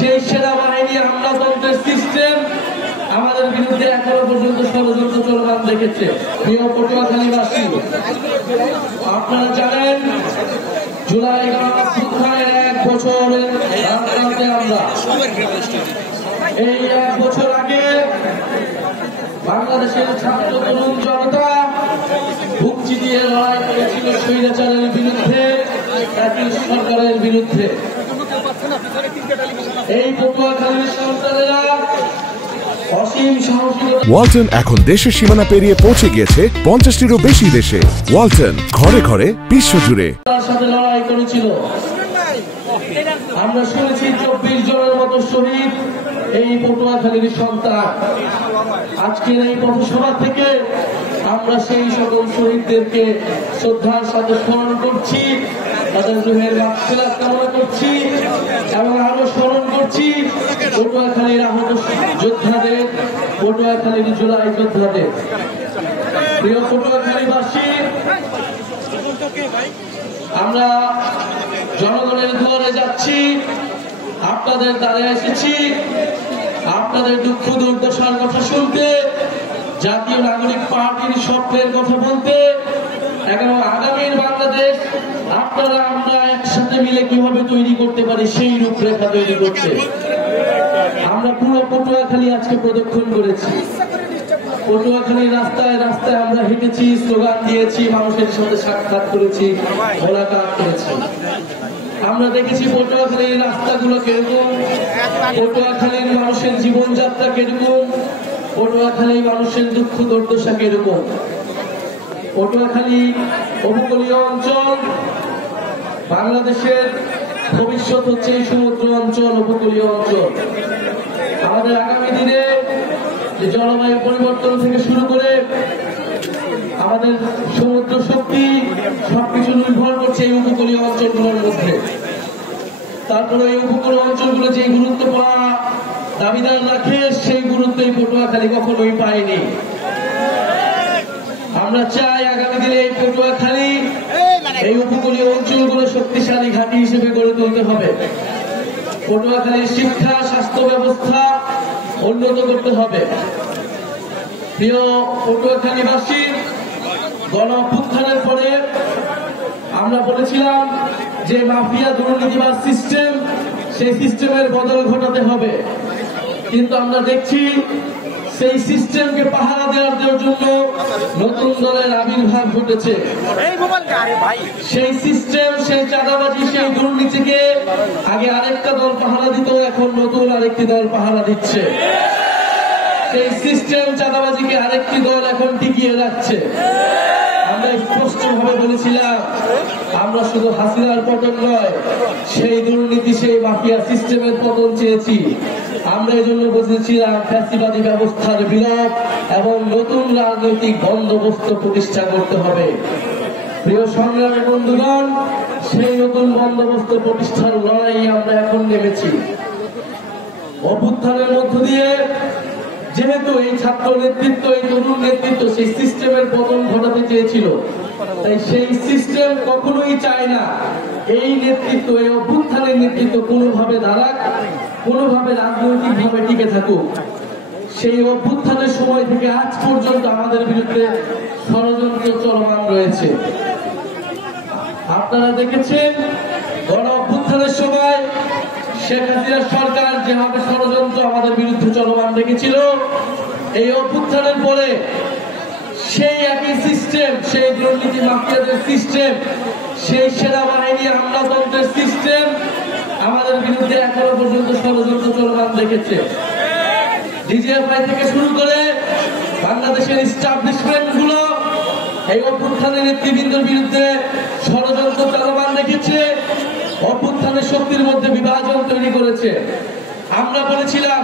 সেই সেনাবাহিনী আমলাতন্ত্রের সিস্টেম আমাদের বিরুদ্ধে এখনো পর্যন্ত ষড়যন্ত্র চলমান দেখেছে। প্রিয় পটুয়াখালীবাসী, আপনারা জানেন জুলাই গণঅভ্যুত্থানের 1 বছরের রাজপথে আমরা এই 1 বছর আগে বাংলাদেশের ছাত্র তরুণ জনতা বুকচি দিয়ে লড়াই করেছিল স্বৈরাচারের বিরুদ্ধে, জাতীয় সরকারের বিরুদ্ধে। এই পটুয়াখালীর সন্তানেরা অসীম সাহসিকতা। ওয়ালটন এখন দেশের সীমানা পেরিয়ে পৌঁছে গিয়েছে 50টিরও বেশি দেশে। ওয়ালটন, ঘরে ঘরে বিশ্বজুড়ে তার সাথে লড়াই করেছিল। আমরা শুনেছি 24 জনের মতো শহীদ এই পটুয়াখালীর সন্তান। আজকের এই পথসভা থেকে আমরা সেই সকল শহীদদেরকে শ্রদ্ধার সাথে স্মরণ করছি, তাদের রুহের মাগফিরাত কামনা করছি এবং আরো স্মরণ করছি পটুয়াখালীর আহত যোদ্ধাদের, পটুয়াখালীর জুলাই যোদ্ধাদের। প্রিয় পটুয়াখালীবাসী, আমরা জনগণের দুয়ারে যাচ্ছি, আপনাদের দ্বারে এসেছি আপনাদের দুঃখ দুর্দশার কথা শুনতে, জাতীয় নাগরিক পার্টির স্বপ্নের কথা বলতে এবং আগামীর বাংলাদেশ আপনারা আমরা একসাথে মিলে কিভাবে তৈরি করতে পারি সেই রূপরেখা তৈরি করতে আমরা পুরো পটুয়াখালী আজকে প্রদক্ষিণ করেছি। পটুয়াখালীর রাস্তায় রাস্তায় আমরা হেঁটেছি, স্লোগান দিয়েছি, মানুষের সাথে সাক্ষাৎ করেছি, মোলাকাত করেছি। আমরা দেখেছি পটুয়াখালীর রাস্তাগুলো কিরকম, পটুয়াখালীর মানুষের জীবনযাত্রা কিরকম, পটুয়াখালীর মানুষের দুঃখ দুর্দশা কিরকম। পটুয়াখালী উপকূলীয় অঞ্চল, বাংলাদেশের ভবিষ্যৎ হচ্ছে এই সমুদ্র অঞ্চল, উপকূলীয় অঞ্চল। আমাদের আগামী দিনে যে জলবায়ু পরিবর্তন থেকে শুরু করে আমাদের সমুদ্র শক্তি সবকিছু নির্ভর করছে এই উপকূলীয় অঞ্চলগুলোর মধ্যে। তারপরে এই উপকূলীয় অঞ্চলগুলো যে গুরুত্ব পাওয়া দাবিদার রাখে, সেই গুরুত্ব এই পটুয়াখালী কখনোই পায়নি। আমরা চাই আগামী দিনে এই পটুয়াখালী, এই উপকূলীয় অঞ্চলগুলো শক্তিশালী ঘাঁটি হিসেবে গড়ে তুলতে হবে। পটুয়াখালীর শিক্ষা স্বাস্থ্য ব্যবস্থা উন্নত করতে হবে। প্রিয় পটুয়াখালীবাসী, গণঅভ্যুত্থানের পরে আমরা বলেছিলাম যে মাফিয়া দুর্নীতিবাজ সিস্টেম, সেই সিস্টেমের বদল ঘটাতে হবে, কিন্তু আমরা দেখছি সেই সিস্টেমকে পাহারা দেওয়ার জন্য নতুন দলের আবির্ভাব ঘটেছে। সেই সিস্টেম, সেই চাঁদাবাজি, সেই দুর্নীতিকে আগে আরেকটা দল পাহারা দিত, এখন নতুন আরেকটি দল পাহারা দিচ্ছে। সেই সিস্টেম চাঁদাবাজিকে আরেকটি দল এখন টিকিয়ে রাখছে। আমরা স্পষ্টভাবে বলেছিলাম আমরা শুধু হাসিনার পতন নয়, সেই দুর্নীতি, সেই মাফিয়া সিস্টেমের পতন চেয়েছি। আমরা এই জন্য বুঝেছিলাম ফ্যাসিবাদী ব্যবস্থার বিলোপ এবং নতুন রাজনৈতিক বন্দোবস্ত প্রতিষ্ঠা করতে হবে। প্রিয় সংগ্রামী বন্ধুগণ, সেই নতুন বন্দোবস্ত প্রতিষ্ঠার লড়াই আমরা এখন নেমেছি। অভ্যুত্থানের মধ্য দিয়ে যেহেতু এই ছাত্র নেতৃত্ব, এই তরুণ নেতৃত্ব সেই সিস্টেমের পতন ঘটাতে চেয়েছিল, তাই সেই সিস্টেম কখনোই চায় না এই নেতৃত্ব, এই অভ্যুত্থানের নেতৃত্ব কোনোভাবে দাঁড়াক, কোনোভাবে রাজনৈতিক ভাবে টিকে থাকুক। সেই অভ্যুত্থানের সময় থেকে আজ পর্যন্ত আমাদের বিরুদ্ধে ষড়যন্ত্র চলমান রয়েছে। আপনারা দেখেছেন গণ অভ্যুত্থানের সময় শেখ হাসিনা সরকার যেভাবে ষড়যন্ত্র আমাদের বিরুদ্ধে চলমান রেখেছিল, এই অভ্যুত্থানের পরে সেই একই সিস্টেম, সেই দুর্নীতি মাফিয়াদের সিস্টেম, সেই সেনাবাহিনী আমলাতন্ত্রের সিস্টেম আমাদের বিরুদ্ধে এখনো পর্যন্ত ষড়যন্ত্র চলমান রেখেছে। ডিজিএফআই থেকে শুরু করে বাংলাদেশের এস্টাবলিশমেন্ট গুলো এই অভ্যুত্থানের নেতৃবৃন্দের বিরুদ্ধে ষড়যন্ত্র চলমান রেখেছে, অভ্যুত্থানের শক্তির মধ্যে বিভাজন তৈরি করেছে। আমরা বলেছিলাম